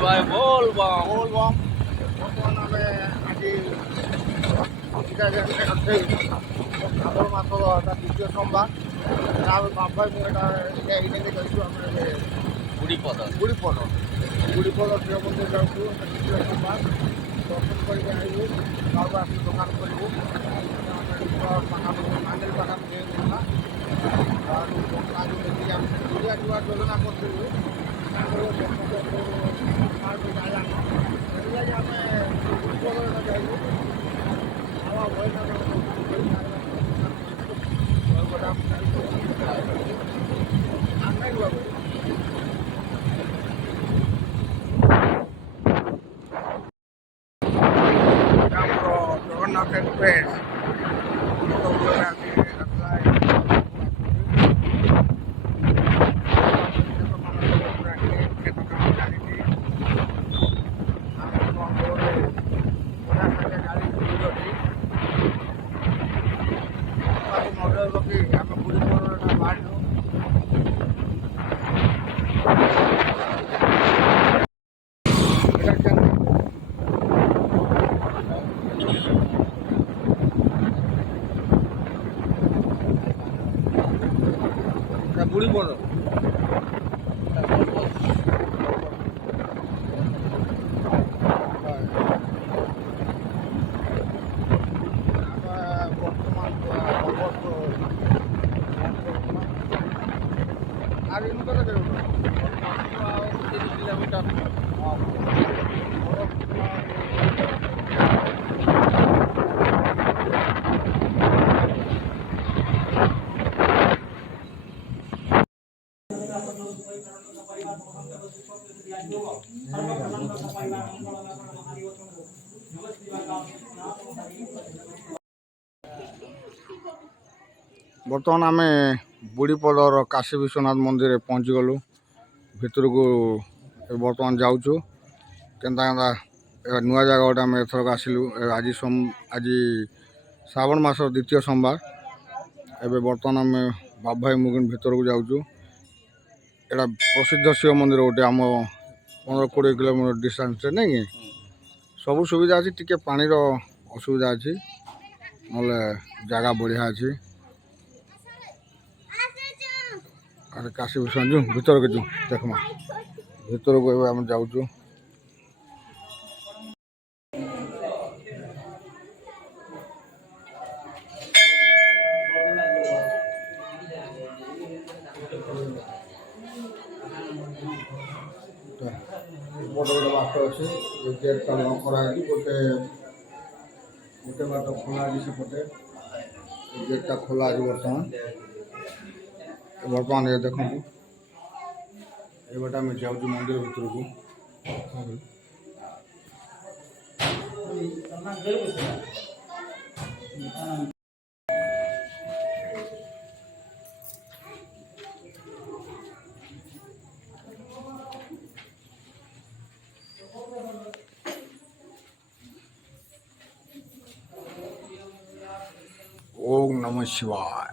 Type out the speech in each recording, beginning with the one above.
শিবায় বল বম ବର୍ତ୍ତମାନ ଆମେ ଆଜି ଭାଦ୍ରବ ମାସର ଏଟା ଦ୍ୱିତୀୟ ସୋମବାର ଆମେ ବାବା ମୁଁ ଏଇଟା ଏଇଟାকে ଯାଇଛୁ ଆମେ ଏବେ ଗୁଡ଼ିପଦ ଗୁଡ଼ିପଦ ଶିବ ମନ୍ଦିର ଯାଉଛୁ ଦ୍ୱିତୀୟ ସୋମବାର ଦର୍ଶନ କରିକି ଆଣିବୁ ବାବୁ ଆସି ଦୋକାନ କରିବୁ ପାଖାପାଖି ମାଣ୍ଡେଲ ପାଖାପାଖି ହେଇଥିଲା ଆଉ ଆଜି ଦେଖିକି ଆମେ ଓଡ଼ିଆ ଯିବା ଯୋଜନା କରିଥିଲୁ ସେଥିଲାଗି ଆମେ ଗୁଡ଼ିପଦଟା ଯାଇଛୁ ଆମ ବହିଟା ଜଗନ୍ନାଥ ଏକ୍ସପ୍ରେସ୍ ଆମେ ଗୁଡ଼ିପଦଟା ବାହାରିଲୁ ଗୁଡ଼ିପଦ আর ইনু কত দেব 3 কিলোমিটার ବର୍ତ୍ତମାନ ଆମେ ଗୁଡ଼ିପଦର କାଶୀ ବିଶ୍ୱନାଥ ମନ୍ଦିରରେ ପହଞ୍ଚିଗଲୁ ଭିତରକୁ ବର୍ତ୍ତମାନ ଯାଉଛୁ କେନ୍ତା କେନ୍ତା ନୂଆ ଜାଗା ଗୋଟେ ଆମେ ଏଥରକ ଆସିଲୁ ଆଜି ଶ୍ରାବଣ ମାସର ଦ୍ୱିତୀୟ ସୋମବାର ଏବେ ବର୍ତ୍ତମାନ ଆମେ ବାବୁ ଭାଇ ମୁଗିନ ଭିତରକୁ ଯାଉଛୁ ଏଇଟା ପ୍ରସିଦ୍ଧ ଶିବ ମନ୍ଦିର ଗୋଟେ ଆମ 15-20 କିଲୋମିଟର ଡିଷ୍ଟାନ୍ସରେ ନାଇଁ କି ସବୁ ସୁବିଧା ଅଛି ଟିକେ ପାଣିର ଅସୁବିଧା ଅଛି ନହେଲେ ଜାଗା ବଢ଼ିଆ ଅଛି ଆରେ କାଶୀ ବିଶ୍ୱନାଥ ଯିବୁ ଭିତରକୁ ଯିବୁ ଦେଖମା ଭିତରକୁ ଏବେ ଆମେ ଯାଉଛୁ ଗୋଟେ ବାଟ ଅଛି ଗେଟ୍ଟା ଲକ୍ କରାହେଇଛି ଗୋଟେ ବାଟ ଖୋଲା ଅଛି ସେପଟେ ଗେଟ୍ଟା ଖୋଲା ଅଛି ବର୍ତ୍ତମାନ ଏ ଦେଖନ୍ତୁ ଏ ବାଟେ ଆମେ ଯାଉଛୁ ମନ୍ଦିର ଭିତରକୁ ओम नमः शिवाय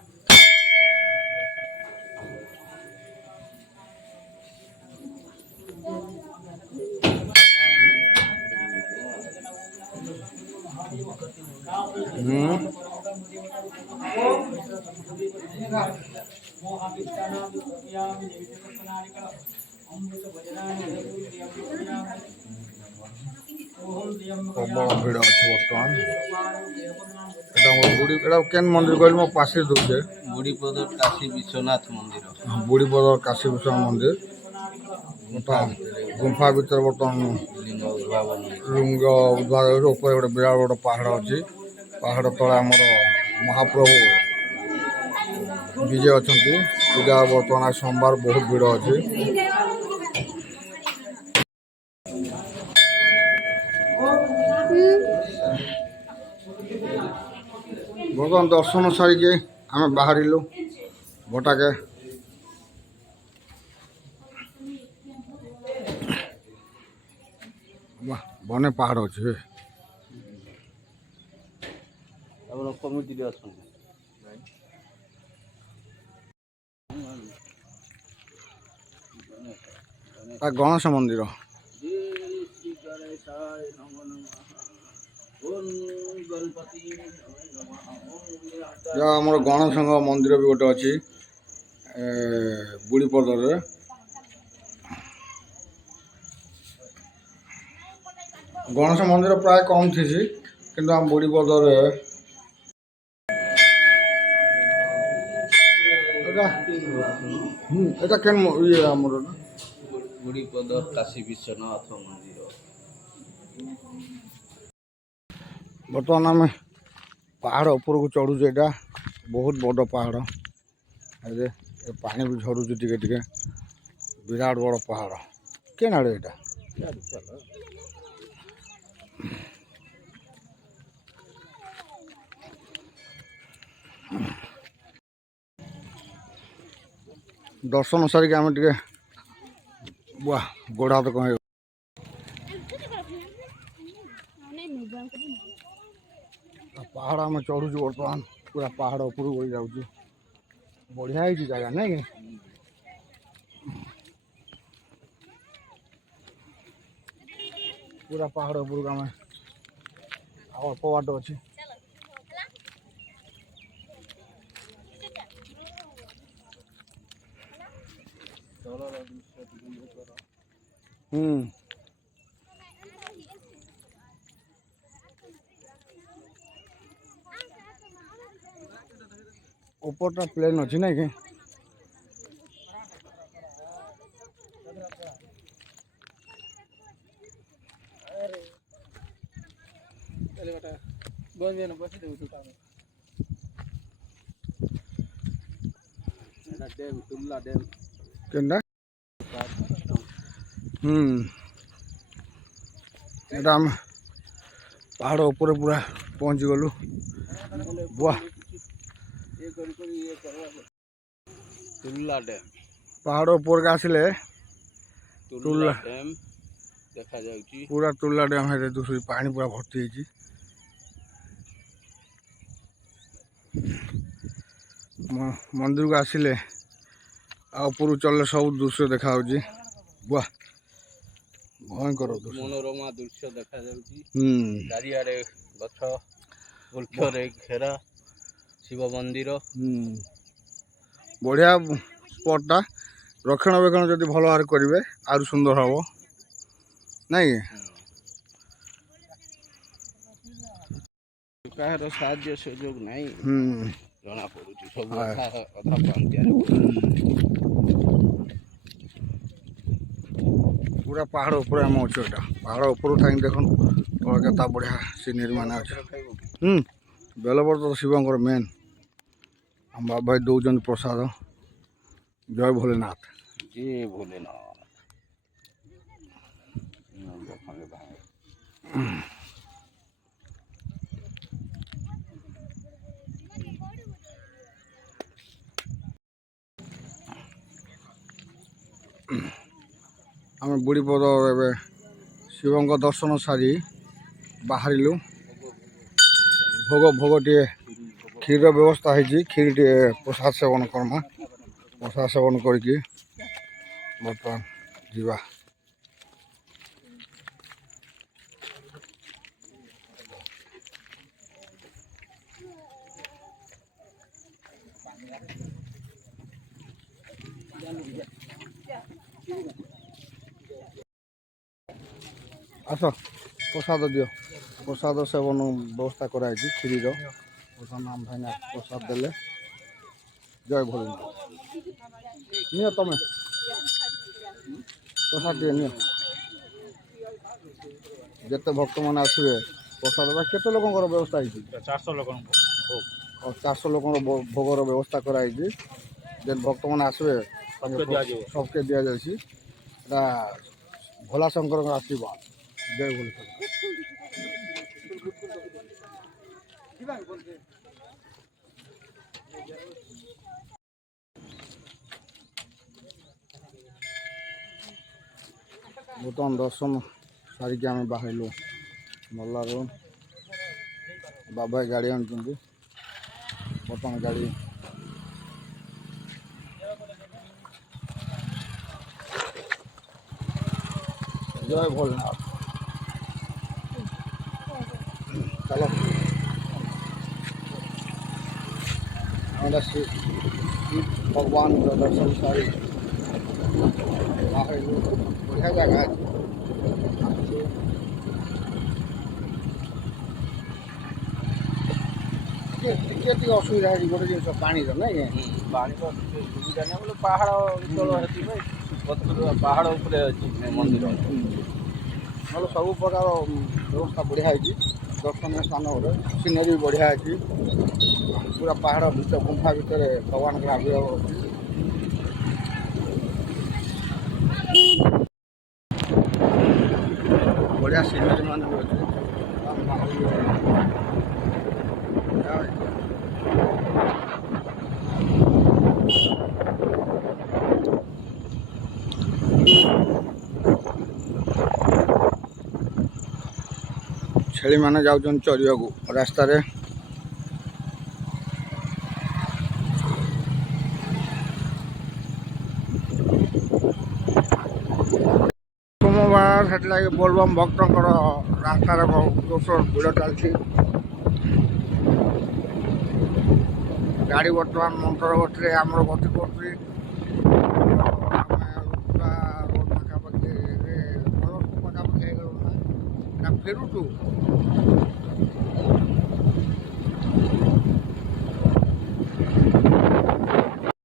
प्रबल भिड़ अच्छे बर्तमान केन मंदिर कहल मो पासे दूचे गुड़ीपद काशी विश्वनाथ मंदिर बुढ़ीपद काशी विश्वनाथ मंदिर गुंफा भीतर बर्तमान लिंग उद्भावन ऊपर गोटे विराट बड़ पहाड़ अच्छी पहाड़ तले आमर महाप्रभु विजय अच्छा पूजा बर्तमान सोमवार बहुत भिड़ अच्छी बर्तमान दर्शन सारिके आम बाहर भटाके बने पहाड़ अच्छे गणेश मंदिर गणेशाय नमो नमः ओम गणपति नमः ओम ଆମର ଗଣେଶଙ୍କ ମନ୍ଦିର ବି ଗୋଟେ ଅଛି ବୁଢ଼ୀପଦରେ। ଗଣେଶ ମନ୍ଦିର ପ୍ରାୟ କମ୍ ଥିସି କିନ୍ତୁ ଆମ ବୁଢ଼ୀପଦରେ এটা কেন ইয়ে আমার না बुढ़ीपद काशी विश्वनाथ मंदिर বর্তমান আমি পাহাড় উপরକୁ চড়ুଛୁ। এটা ବହୁତ ବଡ଼ ପାହାଡ଼। ଏ ପାଣି ବି ଝରୁଛି ଟିକେ ଟିକେ। ବିରାଟ ବଡ଼ ପାହାଡ଼। କେନ୍ ଆଡ଼େ ଏଇଟା? ଦର୍ଶନ ସାରିକି ଆମେ ଟିକେ ଗୋଡ଼ ହାତ କ'ଣ ହେଇଗଲା। ପାହାଡ଼ ଆମେ ଚଢ଼ୁଛୁ ବର୍ତ୍ତମାନ। ପୁରା ପାହାଡ଼ ଉପରକୁ ବହି ଯାଉଛୁ। ବଢ଼ିଆ ହେଇଛି ଜାଗା ନାଇଁ କି? ପୁରା ପାହାଡ଼ ଉପରକୁ ଆମେ ଅଳ୍ପ ବାଟ ଅଛି। ଉପରଟା ପ୍ଲେନ୍ ଅଛି ନାଇଁ କି? କେନ୍ଟା এটা ଆମେ ପାହାଡ଼ ଉପରେ ପୁରା ପହଞ୍ଚିଗଲୁ। ବାଃ तुल्ला डैम ପାହାଡ଼ ଉପରକୁ ଆସିଲେ तुल्ला डैम देखा जाउची। ପୁରା ତୁଲା ଡ୍ୟାମ୍ ହେଇଯାଏ ଦୁଷୁରି। ପାଣି ପୁରା ଭର୍ତ୍ତି ହେଇଛି। ମନ୍ଦିରକୁ ଆସିଲେ ଆଉ ଉପରକୁ ଚଳିଲେ ସବୁ ଦୃଶ୍ୟ ଦେଖାଯାଉଛି। ବାଃ ଭୟଙ୍କର ଦୃଶ୍ୟ। मनोरमा दृश्य देखा जाउची। ହୁଁ चारिआडे गछ वृक्षरे घेरा शिव मंदिर। ବଢ଼ିଆ ସ୍ପଟ୍ଟା। ରକ୍ଷଣାବେକ୍ଷଣ ଯଦି ଭଲ ଭାବରେ କରିବେ ଆହୁରି ସୁନ୍ଦର ହେବ ନାଇଁ କି? କାହାର ସାହାଯ୍ୟ ସୁଯୋଗ ନାହିଁ ଜଣା ପଡୁଛି। ସବୁ ଅଧା ପୁରା ପାହାଡ଼ ଉପରେ ଆମେ ଅଛୁ। ଏଇଟା ପାହାଡ଼ ଉପରୁ ଥାଇକି ଦେଖନ୍ତୁ ତଳେ କେତେ ବଢ଼ିଆ ସିନେରୀ ମାନେ ଅଛି। ବେଲପତ୍ର ଶିବଙ୍କର ମେନ୍। ଆମ ବାବା ଭାଇ ଦେଉଛନ୍ତି ପ୍ରସାଦ। ଜୟ ଭୋଲେନାଥ। ଜୟ ଭୋଲେନାଥ। ଆମେ ବୁଢ଼ୀପଦ ଏବେ ଶିବଙ୍କ ଦର୍ଶନ ସାରି ବାହାରିଲୁ। ଭୋଗ ଟିକେ କ୍ଷୀରର ବ୍ୟବସ୍ଥା ହେଇଛି। କ୍ଷୀର ଟିକେ ପ୍ରସାଦ ସେବନ କର୍ମା। ପ୍ରସାଦ ସେବନ କରିକି ବର୍ତ୍ତମାନ ଯିବା। ଆସ ପ୍ରସାଦ ଦିଅ। ପ୍ରସାଦ ସେବନ ବ୍ୟବସ୍ଥା କରାଯାଇଛି କ୍ଷୀରିର। ବର୍ତ୍ତମାନ ଆମ ଭାଇନା ପ୍ରସାଦ ଦେଲେ। ଜୟ ଭୋଲେନାଥ। ନିଅ ତମେ ପ୍ରସାଦ ଦିଅ ନିଅ। ଯେତେ ଭକ୍ତମାନେ ଆସିବେ ପ୍ରସାଦ କେତେ ଲୋକଙ୍କର ବ୍ୟବସ୍ଥା ହେଇଛି? 400 ଲୋକଙ୍କ 400 ଲୋକଙ୍କର ଭୋଗର ବ୍ୟବସ୍ଥା କରାଯାଇଛି। ଯେନ୍ ଭକ୍ତମାନେ ଆସିବେ सबके दिया जाए। भोला शंकर का आशीर्वाद। जय भोले। बर्तमान दर्शन सारिक आम बाहर नल्लार बाबा गाड़ी आनी बर्तमान गाड़ी जय भोलेनाथ। ଏଇଟା ଶ୍ରୀ ଭଗବାନଙ୍କ ଦର୍ଶନ ସାରି ବାହାରିଲୁ। ବଢ଼ିଆ ଜାଗା ଅଛି। ଟିକେ ଅସୁବିଧା ଅଛି ଗୋଟେ ଜିନିଷ ପାଣିର ନାଇଁ ପାଣିର ଟିକେ ସୁବିଧା ନାହିଁ ବୋଲେ ପାହାଡ଼ ଅଞ୍ଚଳ ସେଥିପାଇଁ ପାହାଡ଼ ଉପରେ ଅଛି ମନ୍ଦିର। ନହେଲେ ସବୁ ପ୍ରକାର ବ୍ୟବସ୍ଥା ବଢ଼ିଆ ହେଇଛି। ଦର୍ଶନୀୟ ସ୍ଥାନ ଗୋଟେ ସିନେରୀ ବି ବଢ଼ିଆ ଅଛି। ପୁରା ପାହାଡ଼ ଭିତରେ ଗୁମ୍ଫା ଭିତରେ ଭଗବାନଙ୍କର ଆବିର୍ଭାବ ଅଛି। ବଢ଼ିଆ ସିନେରୀ ମାନେ ବି ଅଛି। ଛେଳିମାନେ ଯାଉଛନ୍ତି ଚରିବାକୁ ରାସ୍ତାରେ। ସୋମବାର ସେଥିଲାଗି ବୋଲବମ୍ ଭକ୍ତଙ୍କର ରାସ୍ତାରେ ଜୋରସୋର ଭିଡ଼ ଚାଲିଛି। ଗାଡ଼ି ବର୍ତ୍ତମାନ ମନ୍ଥର ଗତିରେ ଆମର ଗତି କରୁଛି। ଆମେ ପୁରା ରୋଡ଼ ପାଖାପାଖି ହେଇଗଲୁ ନା ଫେରୁଛୁ।